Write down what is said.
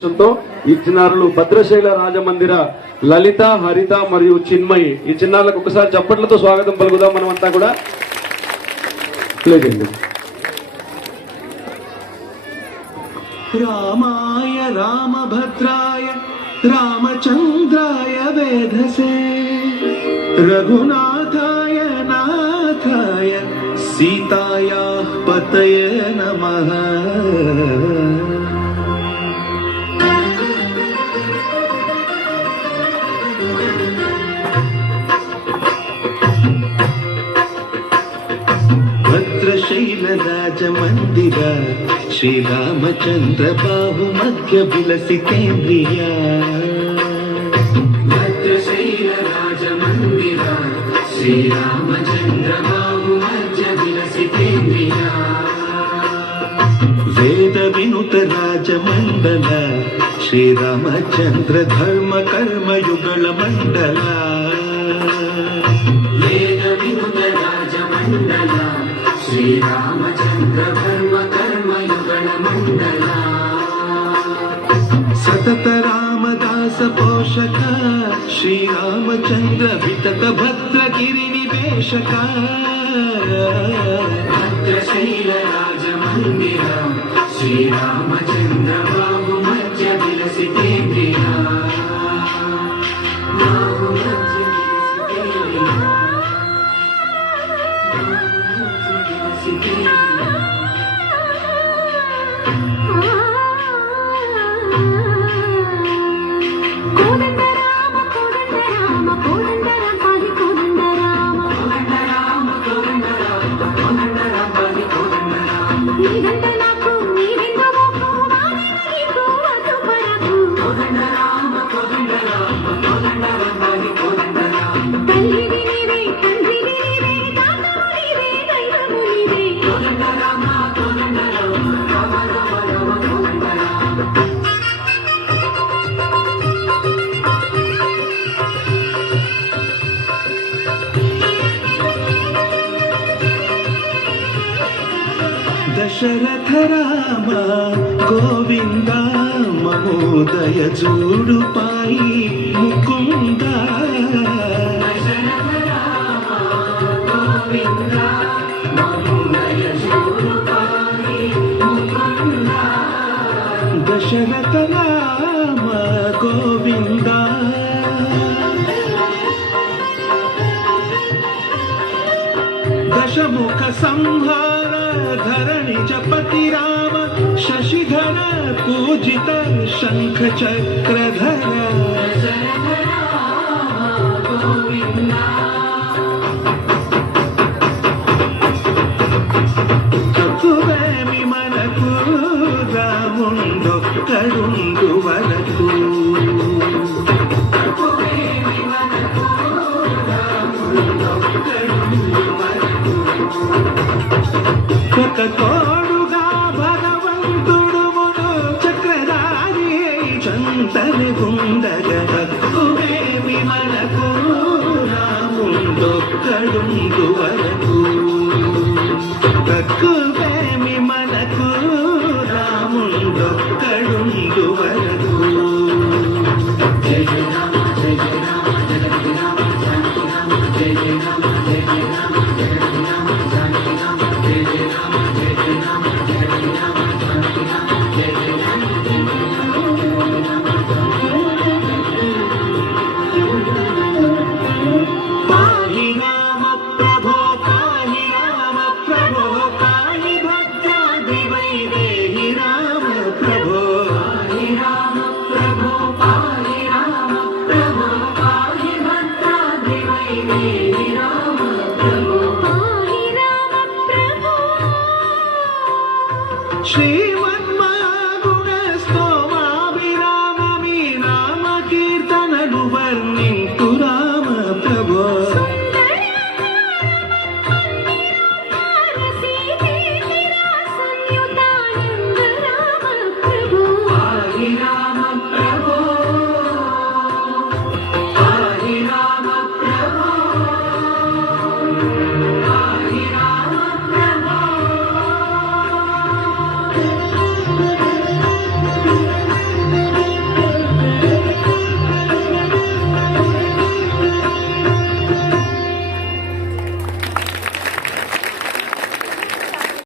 ఈ చిన్నారులు భద్రశైల రాజమందిర లలిత, హరిత మరియు చిన్మయి. ఈ చిన్నారులకు ఒకసారి చప్పట్లతో స్వాగతం పలుకుదాం మనమంతా కూడా. లేదండి. రామాయ రామభద్రాయ రామచంద్రాయ వేధసే రఘునాథాయ నాథాయ సీతాయాః పతయే నమః. భద్రశైల రాజమందిర శ్రీరామచంద్ర బాహు మధ్య విలసితేంద్రియ. భద్రశైల రాజమందిర శ్రీరామచంద్ర బాహు మధ్య విలసితేంద్రియ. వేద వినుత రాజమండల శ్రీరామచంద్ర ధర్మ కర్మ యుగళ మండల. వేద వినుత రాజమండల శ్రీరామచంద్ర ధర్మ కర్మ యుగళ మండల. సతత రామదాస పోషక శ్రీరామచంద్ర వితత భద్రగిరి నివేశక. భద్రశైల రాజమందిర శ్రీరామచంద్ర బాహు మధ్య విలసితేంద్రియ. బాహు మధ్య విలసితేంద్రియ. దశరథ రామ గోవింద మమోదయ చూడు పాయి ముకుంద. దశరథ రామ గోవింద మమోదయ చూడు పాయి ముకుంద. దశరథ రామ గోవింద. దశముఖ సంహార ధరణి జపతి రామ శశిధర పూజిత శంఖ చక్రధర. తత్తువేమి మనకు రాముండొక్కడుండు వరకు. ఒక తోడుగా భగవంతుడు మును చక్రధారి చంతని గుండగేమి మనకు రాముండొక్కడుండు వరకు. తక్కువ